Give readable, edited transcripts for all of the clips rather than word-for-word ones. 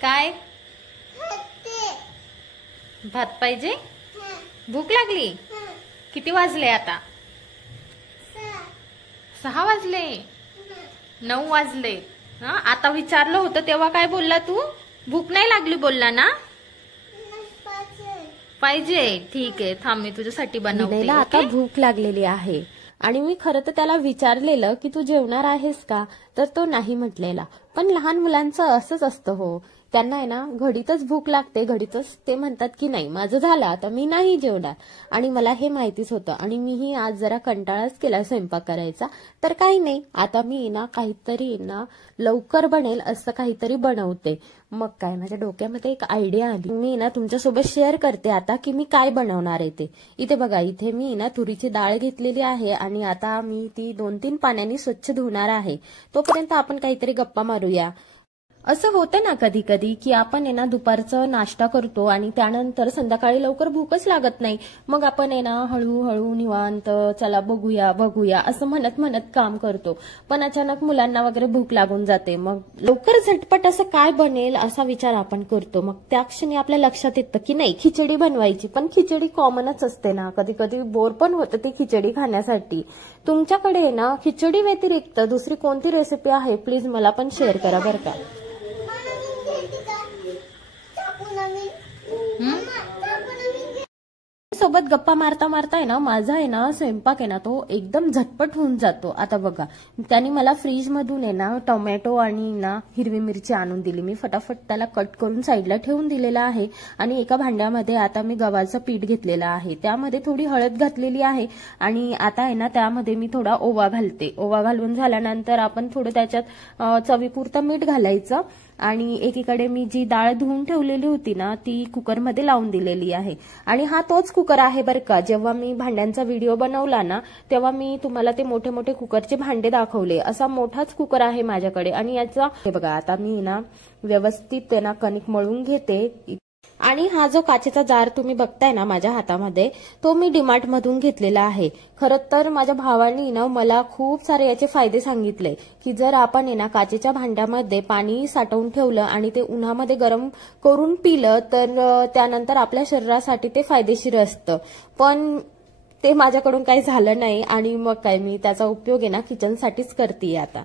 काय भात पाहिजे? भूक लागली? किती वाजले आता? 6 वाजले? 9 वाजले? आता विचारलं होतं तेव्हा काय बोलला तू? भूक नाही लागली बोलला ना? पाहिजे? ठीक आहे, थांब मी तुझ्यासाठी बनवते. आता भूक लागलेली आहे आणि मी खरं तर त्याला विचारलेलं की तू जेवणार आहेस का, तर तो नाही म्हटलेला. पण लहान मुलांचं असंच असतं हो, त्यांना आहे ना घडीतच भूक लागते, घडीतच ते म्हणतात की नाही माझं झालं आता मी नाही जेवणार. आणि मला हे माहितीच होतं आणि मीही आज जरा कंटाळाच केला स्वयंपाक करायचा. तर काही नाही, आता मी ना काहीतरी ना लवकर बनेल असं काहीतरी बनवते. मग काय माझ्या डोक्यामध्ये एक आयडिया आली, मी ना तुमच्यासोबत शेअर करते आता की मी काय बनवणार आहे ते. इथे बघा, इथे मी ना तुरीची डाळ घेतलेली आहे आणि आता मी ती 2-3 पाण्याने स्वच्छ धुणार आहे. तोपर्यंत आपण काहीतरी गप्पा मारूया. असं होतं ना कधी कधी की आपण आहे ना दुपारचं नाश्ता करतो आणि त्यानंतर संध्याकाळी लवकर भूकच लागत नाही. मग आपण आहे ना हळूहळू निवांत चला बघूया बघूया असं म्हणत म्हणत काम करतो. पण अचानक मुलांना वगैरे भूक लागून जाते. मग लवकर झटपट असं काय बनेल असा विचार आपण करतो. मग त्या क्षणी आपल्या लक्षात येतं की नाही खिचडी बनवायची. पण खिचडी कॉमनच असते ना, कधी कधी बोर पण होतं ती खिचडी खाण्यासाठी. तुमच्याकडे ना खिचडी व्यतिरिक्त दुसरी कोणती रेसिपी आहे प्लीज मला पण शेअर करा बरं का. सोबत गप्पा मारता मारता आहे ना माझा आहे ना स्वयंपाक आहे ना तो एकदम झटपट होऊन जातो. आता बघा, त्यांनी मला फ्रीज मधून आहे ना टोमॅटो आणि ना हिरवी मिरची आणून दिली. मी फटाफट त्याला कट करून साईडला ठेवून दिलेला आहे. आणि एका भांड्यामध्ये आता मी गव्हाचं पीठ घेतलेलं आहे, त्यामध्ये थोडी हळद घातलेली आहे आणि आता आहे ना त्यामध्ये मी थोडा ओवा घालते. ओवा घालून झाल्यानंतर आपण थोडं त्याच्यात चवीपुरतं मीठ घालायचं आणि एकीकडे मी जी डाळ धुवून ठेवलेली होती ना ती कुकरमध्ये लावून दिलेली आहे. आणि हा तोच कुकर आहे बरं का, जेव्हा मी भांड्यांचा व्हिडिओ बनवला ना तेव्हा मी तुम्हाला ते मोठे मोठे कुकरचे भांडे दाखवले. असा मोठाच कुकर आहे माझ्याकडे. आणि याचा हे बघा, आता मी ना व्यवस्थित ते ना कणिक मळून घेते. आणि हा जो काचेचा जार तुम्ही बघताय ना माझ्या हातामध्ये, तो मी डीमार्ट मधून घेतलेला आहे. खरं तर माझ्या भावानी ना मला खूप सारे याचे फायदे सांगितले की जर आपण ना काचेच्या भांड्यामध्ये पाणी साठवून ठेवलं आणि ते उन्हामध्ये गरम करून पिलं तर त्यानंतर आपल्या शरीरासाठी ते फायदेशीर असतं. पण ते माझ्याकडून काही झालं नाही आणि मग काय मी त्याचा उपयोग आहे ना किचनसाठीच करते आता.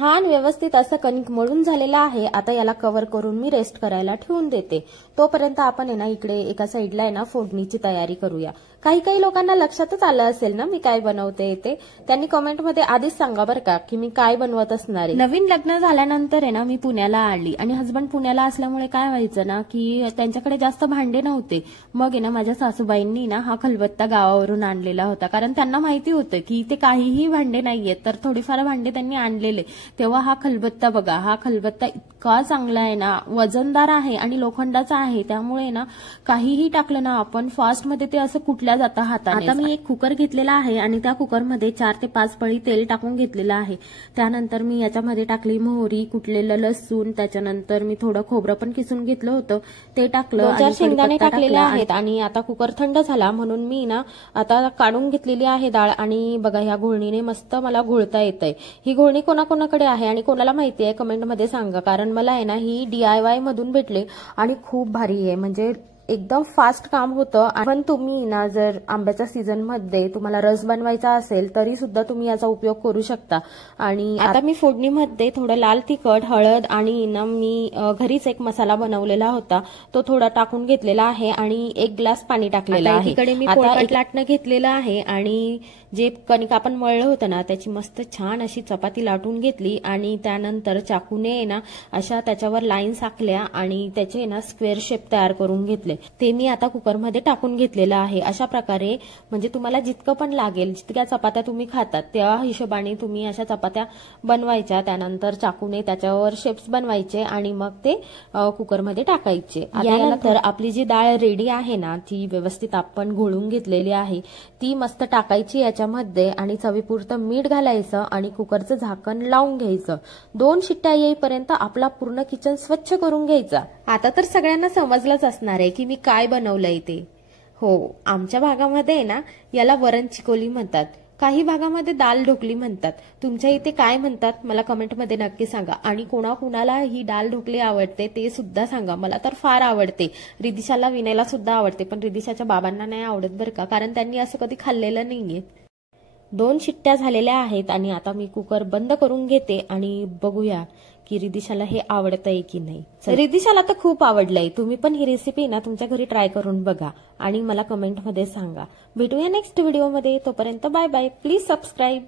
छान व्यवस्थित असं कणिक मळून झालेलं आहे. आता याला कव्हर करून मी रेस्ट करायला ठेवून देते. तोपर्यंत आपण आहे ना इकडे एका साईडला आहे ना फोडणीची तयारी करूया. काही काही लोकांना लक्षातच आलं असेल ना मी काय बनवते ते, त्यांनी कमेंटमध्ये आधीच सांगा बरं का की मी काय बनवत असणार आहे. नवीन लग्न झाल्यानंतर आहे ना मी पुण्याला आली आणि हसबंड पुण्याला असल्यामुळे काय व्हायचं ना की त्यांच्याकडे जास्त भांडे नव्हते. मग आहे ना माझ्या सासूबाईंनी ना हा खलबत्ता गावावरून आणलेला होता, कारण त्यांना माहिती होतं की इथे काहीही भांडे नाहीयेत, तर थोडीफार भांडे त्यांनी आणलेले. तेव्हा हा खलबत्ता बघा, हा खलबत्ता इतका चांगला आहे ना, वजनदार आहे आणि लोखंडाचा आहे, त्यामुळे ना काहीही टाकलं ना आपण फास्ट मध्ये ते असं कुठल्या जाता हाताने. आता मी एक कुकर घेतलेला आहे आणि त्या कुकरमध्ये 4 ते 5 पळी तेल टाकून घेतलेलं आहे. त्यानंतर मी याच्यामध्ये टाकली मोहरी, कुटलेलं लसूण, त्याच्यानंतर मी थोडं खोबरं पण किसून घेतलं होतं ते टाकलं आणि शेंगदाणे टाकलेले आहेत. आणि आता कुकर थंड झाला म्हणून मी ना आता काढून घेतलेली आहे डाळ. आणि बघा ह्या घोळणीने मस्त मला घोळता येतंय. ही घोळणी कोणाकोणाकडे आहे आणि कोणाला माहिती आहे कमेंटमध्ये सांगा, कारण मला आहे ना ही DIY मधून भेटले आणि खूप भारी आहे. म्हणजे एकदम फास्ट काम होतं. पण तुम्ही ना जर आंब्याच्या सीझन मध्ये तुम्हाला रस बनवायचा असेल तरी सुद्धा तुम्ही याचा उपयोग करू शकता. आणि आता मी फोडणीमध्ये थोडं लाल तिखट, हळद आणि ना मी घरीच एक मसाला बनवलेला होता तो थोडा टाकून घेतलेला आहे आणि 1 ग्लास पाणी टाकलेलं आहे. इकडे मी पोळपाट लाटणं घेतलेलं आहे आणि जे कणिक आपण मळलं होतं ना त्याची मस्त छान अशी चपाती लाटून घेतली आणि त्यानंतर चाकूने ना अशा त्याच्यावर लाईन्स आखल्या आणि त्याचे ना स्क्वेअर शेप तयार करून घेतले. ते मी आता कुकरमध्ये टाकून घेतलेलं आहे. अशा प्रकारे म्हणजे तुम्हाला जितकं पण लागेल, जितक्या चपात्या तुम्ही खातात त्या हिशोबाने तुम्ही अशा चपात्या बनवायच्या. त्यानंतर चाकूने त्याच्यावर शेप्स बनवायचे आणि मग ते कुकरमध्ये टाकायचे. यानंतर आपली जी डाळ रेडी आहे ना ती व्यवस्थित आपण घोळून घेतलेली आहे, ती मस्त टाकायची याच्यामध्ये आणि चवीपुरतं मीठ घालायचं आणि कुकरचं झाकण लावून घ्यायचं. 2 शिट्ट्या येईपर्यंत आपला पूर्ण किचन स्वच्छ करून घ्यायचा. आता तर सगळ्यांना समजलंच असणार आहे की मी काय बनवलंय ते. हो, आमच्या भागामध्ये ना याला वरण चिकोली म्हणतात. काही भागामध्ये दाल ढोकली म्हणतात. तुमच्या इथे काय म्हणतात मला कमेंटमध्ये नक्की सांगा. आणि कोणाकोणाला ही दाल ढोकली आवडते ते सुद्धा सांगा. मला तर फार आवडते. रिदिशाला, विनयला सुद्धा आवडते, पण रिदिशाच्या बाबांना नाही आवडत बरं का, कारण त्यांनी असं कधी खाल्लेलं नाहीये. 2 शिट्ट्या झालेल्या आहेत आणि आता मी कुकर बंद करून घेते आणि बघूया की रिदिशाला हे आवडतंय की नाही. रिदिशाला तर खूप आवडलंय. तुम्ही पण ही रेसिपी ना तुमच्या घरी ट्राय करून बघा आणि मला कमेंटमध्ये सांगा. भेटूया नेक्स्ट व्हिडिओमध्ये. तोपर्यंत बाय बाय. Please subscribe.